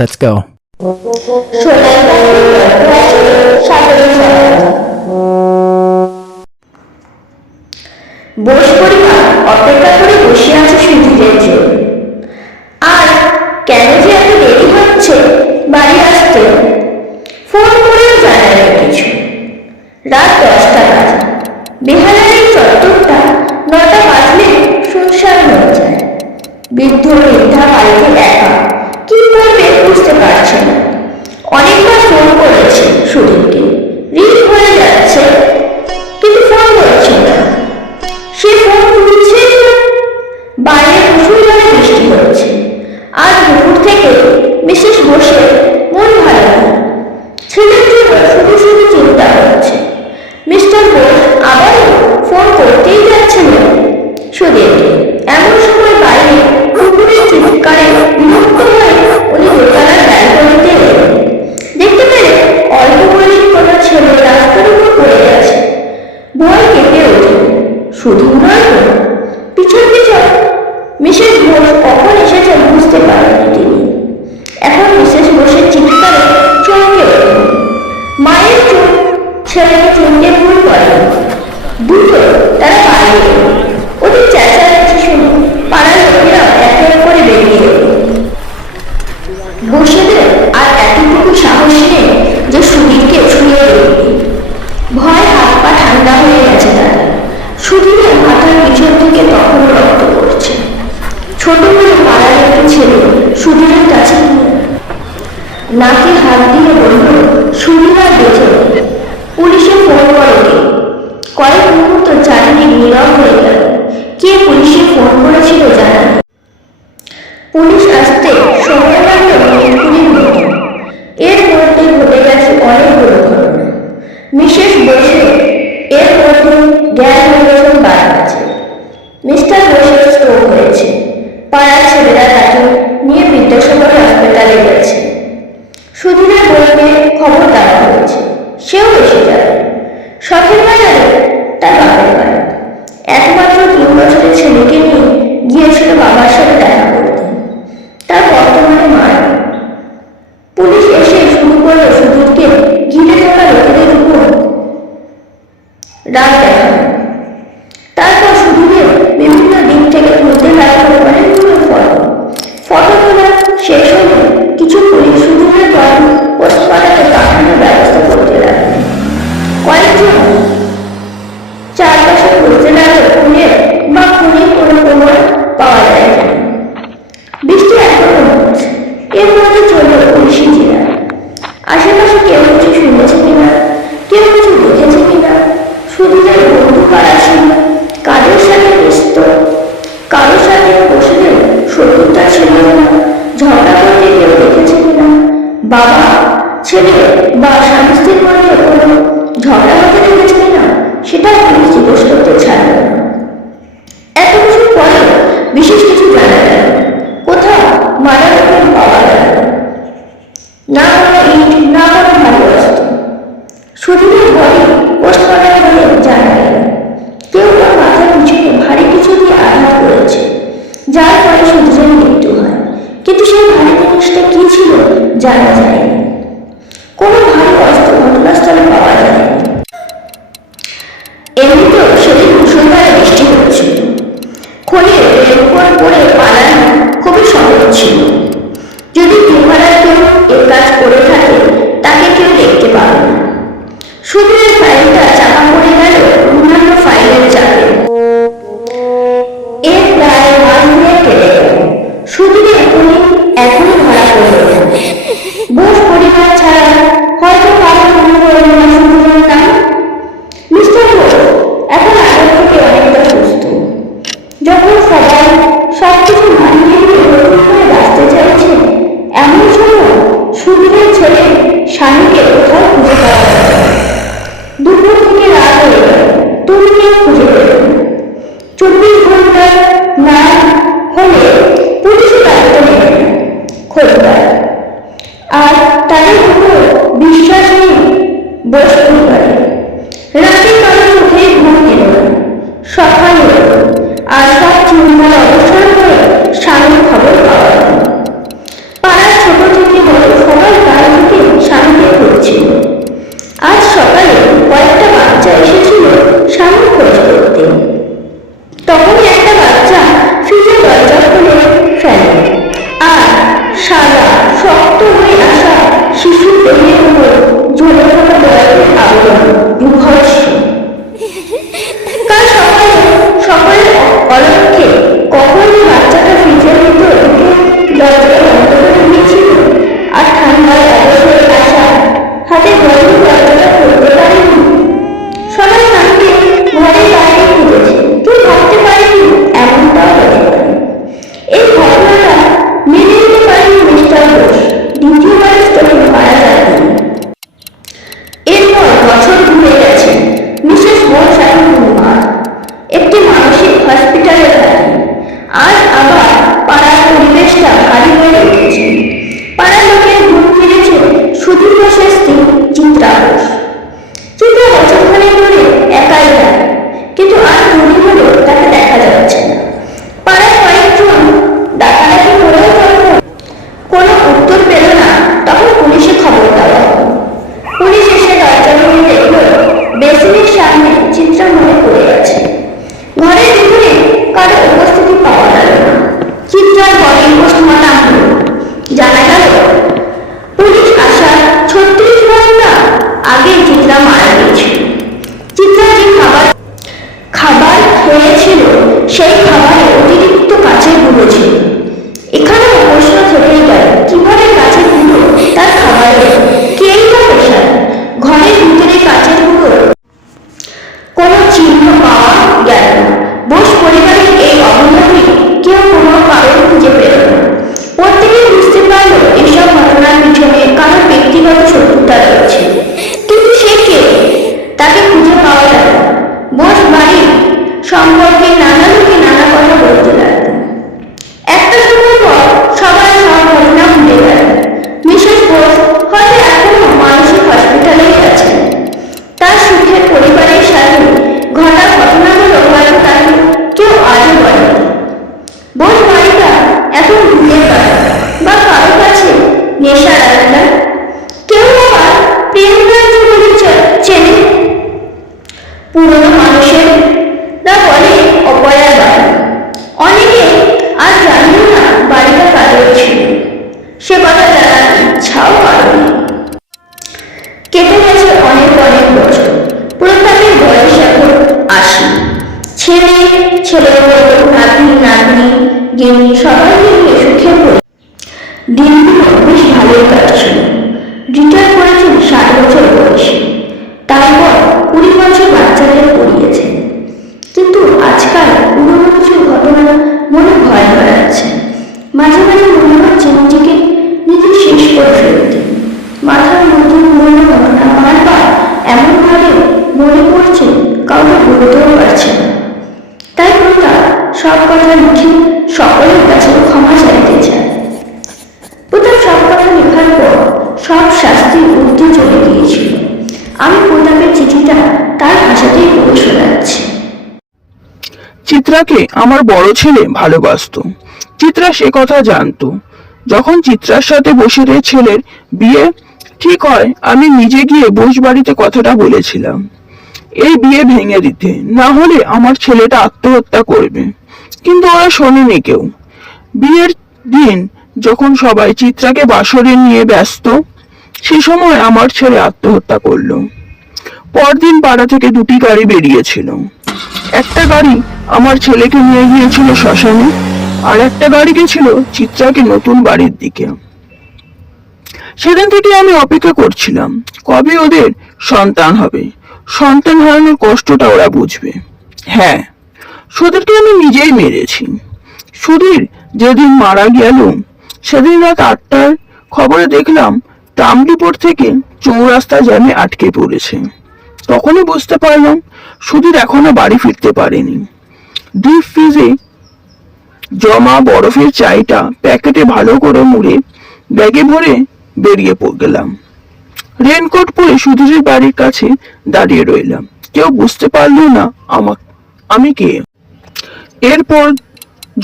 Let's go. Bose পরিবার অপেক্ষা করে বসে আছে সুধীরের জন্য। আর কেন যে এত দেরি হচ্ছে বাড়ি আসতে, ফোন করেও জানায় না কিছু। রাত 10টা বাজে। বেহালার এই চত্বরটা 9টা বাজলে শুনশান হয়ে যায়। বৃদ্ধ বৃদ্ধা বাড়িতে একা, কি করবে বুঝতে পারছে না। অনেকবার ফোন করেছে সুধীরকে, রিং হয়ে যাচ্ছে কিন্তু ফোন করছে না। সে ফোন তুলছে না। বাইরে মুষলধারে বৃষ্টি হচ্ছে। আজ দুপুর থেকে মিসেস বসে মন ভালো নেই। ছেলের জন্য শুধু শুধু চিন্তা হচ্ছে। মিস্টার বোস আবারও ফোন করতেই যাচ্ছিলেন সুধীরকে। এমন সময় বাইরে কুকুরের চিৎকারে বিরক্ত হয়ে উনি দোতলার ব্যালকনিতে এলেন। দেখতে পেলে অল্প বয়সী কোনো ছেলে রাস্তার উপর পড়ে আছে। ভয় কেঁপে ওঠে। শুধু নয় তো, পিছন পিছন মিসেস বোস কখন এসেছেন বুঝতে পারেননি তিনি। এখন মিসেস বোসের চিৎকারে চমকে ওঠেন। মায়ের চোখ ছেলেকে চমকে ভুল করে। দুটো তারা বাইরে এলো। ওদের চেঁচামেচি শুনে পাড়ার লোকেরা একে এক করে বেরিয়ে এলো। বসেদের আর এতটুকু সাহস নেই যে সুধীরকে ছুঁয়ে দেখবে। ভয় হাত পা ঠান্ডা হয়ে গেছে তাদের। সুধীরের মাথার পিছন থেকে তখনও রক্ত পড়ছে। ছোট করে পাড়ার একটি ছেলে সুধীরের কাছে নাকে হাত দিয়ে বলল, সুধীর আর বেঁচে নেই। পুলিশে ফোন করো কে? কয়েক মুহূর্ত চারিদিক নীরব হয়ে গেল। কে পুলিশে ফোন করেছিল জানা নেই। পুলিশ আসতে সময় লাগলো মিনিটগুলির মতো। এর মধ্যে ঘটে গেছে অনেকগুলো ঘটনা। মিসেস বসে এর মধ্যে জ্ঞান হয়েছেন 12 বাজে। মিস্টার বসের স্ট্রোক হয়েছে। পাড়ার ছেলেরা তাকে নিয়ে বিদ্যাসাগর হাসপাতালে গেছে। সুধীরের বইতে খবর দেওয়া হয়েছে, সেও এসে যাবে। শখের বাজারে তার বাবার বাড়ি। একমাত্র 3 বছরের ছেলেকে নিয়ে গিয়েছিল বাবার সাথে দেখা করতে। তার বর্তমানে মার। পুলিশ এসে শুরু করলো সুধীরকে ঘিরে থাকা লোকেদের উপর রাত দেখানো। তারপর সুধীরের বিভিন্ন দিক থেকে তুলতে লাগলো অনেকগুলো ফটো তোলা শেষ হলে কিছু পুলিশ সুধীরের বডি পোস্টমর্টমে পাঠানোর ব্যবস্থা করতে লাগলো। কয়েকজন চারপাশে খুঁজতে লাগলো খুনের বা খুনির কোনো প্রমাণ পাওয়া যায় না। বৃষ্টি এখনো হচ্ছে। এর মধ্যে চলল পুলিশি জেরা। আশেপাশে কেউ কিছু শুনেছে কিনা, কেউ কিছু দেখেছে কিনা, সুধীরের বন্ধু কারা ছিল, কাদের সাথে মিশত, কারোর সাথে বসেদের শত্রুতা ছিল কিনা, ঝগড়া করতে কেউ দেখেছে কিনা, বাবা ছেলে বা স্বামী স্ত্রীর মধ্যে কোনো ঝগড়া হতে দেখেছে কিনা, সেটা পুলিশ জিজ্ঞেস করতে ছাড়ল না। এত কিছুর পরে বিশেষ কিছু জানা গেল। কোথাও মারার উপর পাওয়া গেল না কোনো ইট, না কোনো ভালো অস্ত্র। সুধীরের বডি পোস্টমর্টম হলে জানা গেল কেউ তার মাথার পিছনে ভারী কিছু দিয়ে আঘাত করেছে, যার ফলে সুধীরের মৃত্যু হয়। কিন্তু সেই ভারী জিনিসটা কি ছিল জানা যায়নি। কোনো ভারী অস্ত্র ঘটনাস্থলে পাওয়া যায়নি। এমনিতেও সেদিন মুষলধারে বৃষ্টি হচ্ছিল। খনির রেলপথ পড়ে পালানো খুবই সহজ ছিল। যদি দুভাড়া কেউ এ কাজ করে থাকে তাকে কেউ দেখতে পাবে না। সুধীরের ফাইলটা চাপা পড়ে গেল অন্যান্য ফাইলের চাপে। এর প্রায় মাস দিয়ে কেটে গেল। সুধীরের খুনি এখনো ধরা পড়ল না। বোস পরিবার ছাড়া হয়তো কারো মনে পড়ল না সুধীরের নাম। মিস্টার বোস এখন আগের থেকে অনেকটা সুস্থ। যখন সবাই সবকিছু মানিয়ে নিয়ে নতুন করে বাঁচতে চাইছে, এমন সময় সুধীরের ছেলে স্বামীকে কোথাও খুঁজে পাওয়া যায় না। দুপুর থেকে রাত হয়ে গেল, তুমি কেউ খুঁজে পেল না। 24 ঘন্টা না হলে পুলিশের দায়িত্ব নেবে না খোঁজবার। আর তাদের উপর বিশ্বাস নেই বোস পরিবারে। রাতে কারো চোখে ঘুম এল না। সকাল হল আর সব চিন্তার অবসর করে স্বামীর খবর পাওয়া গেল। পাড়ার ছোট থেকে বেসিনের সামনে চিত্রা মনে পড়ে আছে। ঘরের ভিতরে কারো উপস্থিতি পাওয়া গেল না। চিত্রার বডি পোস্টমর্টম হলো। জানা গেল পুলিশ আসার 36 ঘন্টা আগে চিত্রা মারা গিয়েছিল। চিত্রা যে খাবার খেয়েছিল সেই খাবারে অতিরিক্ত কাচের গুঁড়ো ছিল। এখানেও প্রশ্ন থেকেই গেল, কিভাবে কাচের গুঁড়ো তার খাবারে? কেই বা পেশায়? ঘরের ভিতরে কাচের গুঁড়ো কোনো চিহ্ন পাওয়া গেল না। বোস পরিবারের এই অবনতি কেউ কোনো কারণ খুঁজে পেল না। প্রত্যেকেই বুঝতে পারল এসব ঘটনার পিছনে কারো ব্যক্তিগত শত্রুতা রয়েছে, কিন্তু সে কে তাকে খুঁজে পাওয়া গেল না। বোস বাড়ির সম্পর্কে নানা লোকে নানা কথা বলতে লাগলো। একটা সময় পর সবার সব ঘটনা ভুলে গেল। মিসেস বোস হয়তো এখনো মানসিক হসপিটালেই আছেন। তার সুখের পরিবারের সাথে ঘটা ঘটনাগুলো হয়তো তাকে কেউ আজও বলেনি। বোস বাড়িটা এখন ভুলে গেল বা কারো কাছে নেশার আড্ডা। কেউ আবার প্রেমরাজ্য বলে চেনে। পুরনো মানুষের বলে অপয়া বাড়ি। অনেকে আর জানেন না বাড়িটা কাদের ছিল, সে কথা জানার ইচ্ছাও করেনি। কেটে গেছে অনেক অনেক বছর। প্রতাপের বয়স এখন 80। ছেলে নাতি নাতনি গিন্নি সবাই মিলে সুখে পড়ে দিনগুলো বেশ ভালোই কাটছিল। রিটায়ার করেছেন 60 বছর বয়সে। তারপর 20 বছর বাচ্চাদের পড়িয়েছেন। কিন্তু আজকাল পুরোনো কিছু ঘটনা মনে ভয় বাড়াচ্ছে। মাঝে মাঝে মনে হচ্ছে নিজেকে নিজে শেষ করে ফেলতে। মাথার মধ্যে পুরোনো ঘটনা বারবার এমনভাবে মনে পড়ছে, কাউকে বলতেও পারছে না। তাই প্রতাপ সব কথা লিখে সকলের কাছে ক্ষমা চাইতে চায়। প্রতাপ সব কথা লেখার পর সব শাস্তি উর্ধে চলে গিয়েছিল। আমি প্রতাপের চিঠিটা তার ভাষাতেই পড়ে শোনাচ্ছি। চিত্রাকে আমার বড় ছেলে ভালোবাসতো। চিত্রা সে কথা জানতো। যখন চিত্রার সাথে বসিরের ছেলের বিয়ে ঠিক হয়, আমি নিজে গিয়ে বোস বাড়িতে কথাটা বলেছিলাম, এই বিয়ে ভেঙে দিতে, না হলে আমার ছেলেটা আত্মহত্যা করবে। কিন্তু ওরা শোনেনি কেউ। বিয়ের দিন যখন সবাই চিত্রাকে বাসরে নিয়ে ব্যস্ত, সে সময় আমার ছেলে আত্মহত্যা করলো। পরদিন পাড়া থেকে 2টি গাড়ি বেরিয়েছিল। একটা গাড়ি আমার ছেলেকে নিয়ে গিয়েছিল শ্মশানে, আর একটা গাড়ি গেছিল চিত্রাকে নতুন বাড়ির দিকে। সেদিন থেকে আমি অপেক্ষা করছিলাম কবে ওদের সন্তান হবে। সন্তান হারানোর কষ্টটা ওরা বুঝবে। হ্যাঁ, সুধীরকে আমি নিজেই মেরেছি। সুধীর যেদিন মারা গেল সেদিন রাত 8টার খবরে দেখলাম ট্রাম ডিপোর থেকে চৌরাস্তা জ্যামে আটকে পড়েছে। তখনই বুঝতে পারলাম সুধীর এখনো বাড়ি ফিরতে পারেনি। ডিপ ফ্রিজে জমা বরফের চাইটা প্যাকেটে ভালো করে মুড়ে ব্যাগে ভরে বেরিয়ে গেলাম। রেনকোট পরে সুধীরের বাড়ির কাছে দাঁড়িয়ে রইলাম। কেউ বুঝতে পারলো না আমি কে। এরপর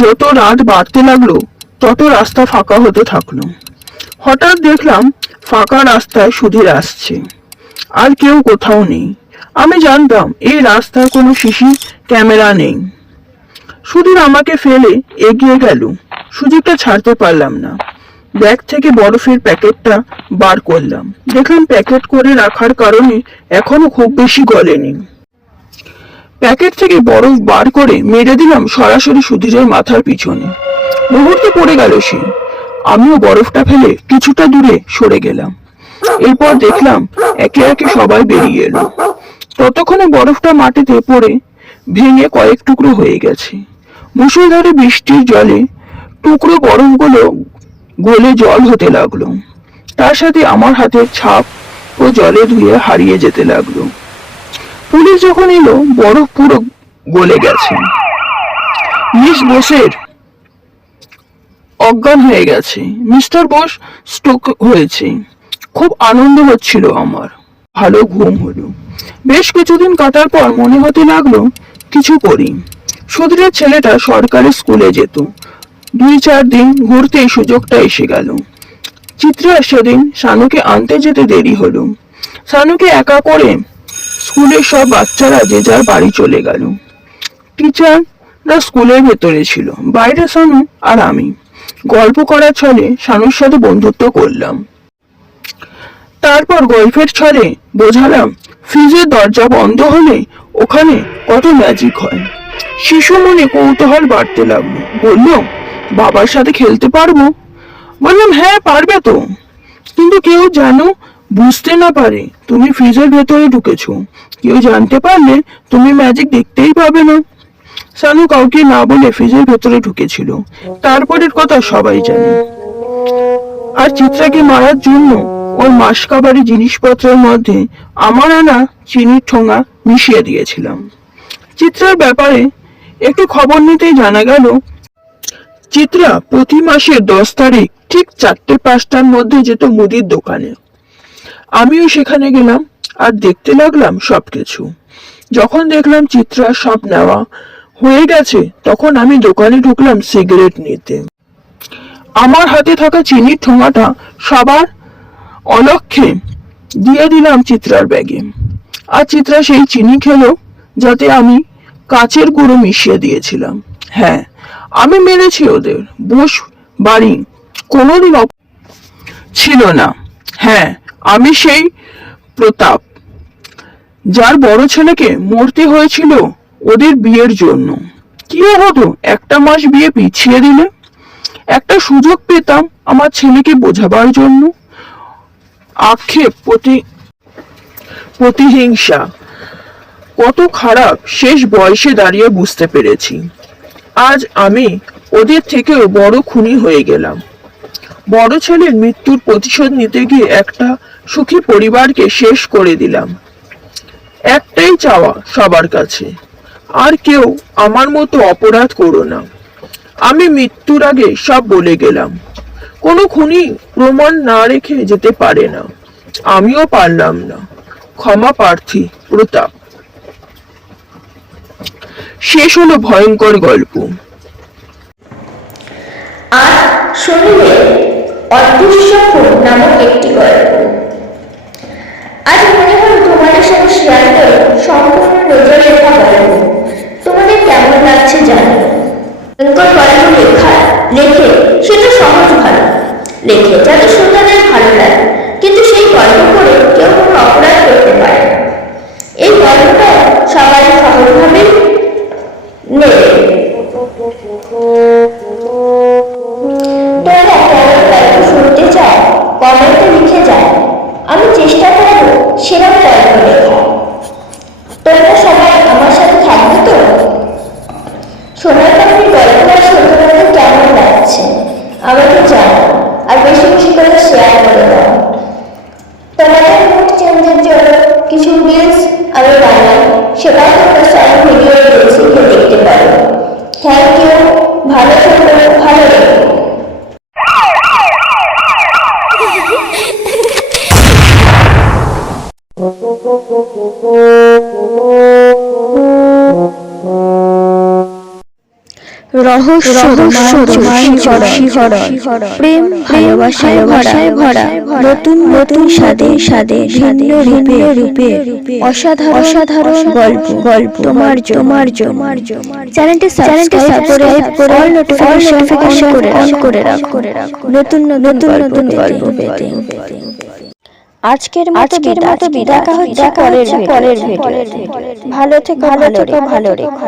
যত রাত বাড়তে লাগলো তত রাস্তা ফাঁকা হতে থাকলো। হঠাৎ দেখলাম ফাঁকা রাস্তায় সুধীর আসছে, আর কেউ কোথাও নেই। আমি জানতাম এই রাস্তার কোনো সিসি ক্যামেরা নেই। সুধীর আমাকে ফেলে এগিয়ে গেল। সুযোগটা ছাড়তে পারলাম না। ব্যাগ থেকে বরফের প্যাকেটটা বার করলাম। দেখলাম প্যাকেট করে রাখার কারণে এখনো খুব বেশি গলেনি। প্যাকেট থেকে বরফ বার করে মেরে দিলাম সরাসরি সুধীরের মাথার পিছনে। মুহূর্তে পড়ে গেল সে। আমিও বরফটা ফেলে কিছুটা দূরে সরে গেলাম। এরপর দেখলাম একে একে সবাই বেরিয়ে এলো। ততক্ষণে বরফটা মাটিতে পড়ে ভেঙে কয়েক টুকরো হয়ে গেছে। মুষলধারে বৃষ্টির জলে টুকরো বরফগুলো গলে জল হতে লাগলো। তার সাথে আমার হাতের ছাপ ও জলে ধুয়ে হারিয়ে যেতে লাগলো। পুলিশ যখন এলো বরফ পুরো গলে গেছে। মিস বোসের অজ্ঞান হয়ে গেছে। মিস্টার বোস স্ট্রোক হয়েছে। খুব আনন্দ হচ্ছিল আমার। ভালো ঘুম হলো। বেশ কিছুদিন কাটার পর মনে হতে লাগলো কিছু করি। সুধীরের ছেলেটা সরকারি স্কুলে যেত। 2-4 দিন ঘুরতে সুযোগটা এসে গেল। চিত্রা সেদিন শানুকে আনতে যেতে দেরি হলো। শানুকে একা করে স্কুলের সব বাচ্চারা যে যার বাড়ি চলে গেল। টিচাররা স্কুলের ভেতরে ছিল, বাইরে শানু আর আমি গল্প করার ছলে শানুর সাথে বন্ধুত্ব করলাম। তারপর গল্পের ছলে বোঝালাম ফ্রিজের দরজা বন্ধ হলে ওখানে কত ম্যাজিক হয়। শিশু মনে কৌতূহল বাড়তে লাগলো, বলল বাবার সাথে খেলতে পারবো? বললাম হ্যাঁ পারবে তো, কিন্তু কেউ জানো বুঝতে না পারে তুমি ফ্রিজের ভেতরে ঢুকেছো, কেউ জানতে পারলে তুমি ম্যাজিক দেখতেই পাবে না। শানু কাউকে না বলে ফ্রিজের ভেতরে ঢুকেছিল, তারপরের কথা সবাই জানে। আর চিত্রাকে মারার জন্য ওর মাসকাবারি জিনিসপত্রের মধ্যে আমার আনা চিনির ঠোঙা মিশিয়ে দিয়েছিলাম। চিত্রার ব্যাপারে একটু খবর নিতেই জানা গেল চিত্রা প্রতি মাসের 10 তারিখ ঠিক 4টে-5টার মধ্যে যেত মুদির দোকানে। আমিও সেখানে গেলাম আর দেখতে লাগলাম সবকিছু। যখন দেখলাম চিত্রা সব নেওয়া হয়ে গেছে, তখন আমি দোকানে ঢুকলাম সিগারেট নিতে। আমার হাতে থাকা চিনির ঠোঙাটা সবার অলক্ষ্যে দিয়ে দিলাম চিত্রার ব্যাগে। আর চিত্রা সেই চিনি খেলো, যাতে আমি কাচের গুঁড়ো মিশিয়ে দিয়েছিলাম। হ্যাঁ, আমি মেরেছি ওদের। বোস বাড়ি কোনোদিন ছিল না। হ্যাঁ, আমি সেই প্রতাপ, যার বড় ছেলেকে মরতে হয়েছিল ওদের বিয়ের জন্য। কি হতো একটা মাস বিয়ে পিছিয়ে দিলে? একটা সুযোগ পেতাম আমার ছেলেকে বোঝাবার জন্য। আক্ষেপ, প্রতিহিংসা কত খারাপ শেষ বয়সে দাঁড়িয়ে বুঝতে পেরেছি। আজ আমি ওদের থেকেও বড় খুনি হয়ে গেলাম। বড় ছেলের মৃত্যুর প্রতিশোধ নিতে গিয়ে একটা সুখী পরিবারকে শেষ করে দিলাম। একটাই চাওয়া সবার কাছে, আর কেউ আমার মতো অপরাধ করো না। আমি মৃত্যুর আগে সব বলে গেলাম। কোনো খুনি প্রমাণ না রেখে যেতে পারে না, আমিও পারলাম না। ক্ষমা প্রার্থী, প্রতাপ। শেষ হলো ভয়ঙ্কর গল্প। আর শুনলে অদৃশ্য নামক একটি গল্প। আজ মনে হলো তোমাদের সাথে শেয়ার করে সম্পূর্ণ নজর লেখা গল্প। তোমাদের কেমন লাগছে জানো। ভয়ঙ্কর গল্প লেখে সেটা সহজ ভালো লেখে, যাতে শ্রোতাদের ভালো লাগে, কিন্তু সেই গল্প করে কেউ কোনো অপরাধ করতে পারে না। এই গল্পটা সবাই সহজভাবে নেবে। শুনতে চাও কমেন্টে লিখে যায়, আমি চেষ্টা করবো সেরকম গল্প লেখা। তোমরা সবাই আমার সাথে থাকবে তো? শোনার পর গল্পটা শুনতে তোমাদের কেমন লাগছে আমাকে জানাও, আর বেশি বেশি করে শেয়ার করে দাও। তোমাদের মুড চেঞ্জের জন্য কিছু রিলস আমি বানাই, সেটাও তোমরা সব ভিডিও রিলসে দেখতে পারো। Thank you. ভালো থেকো, ভালো রেখো। প্রেম ভালোবাসায় ভরা নতুন নতুন স্বাদে ভিন্ন রূপে অসাধারণ গল্প তোমার জন্য। চ্যানেলটি সাবস্ক্রাইব করে অল নোটিফিকেশন অন করে রাখো নতুন গল্প পেতে। আজকের মতো দেখা হচ্ছে পরের ভিডিওতে। ভালো থেকো, ভালো রেখো।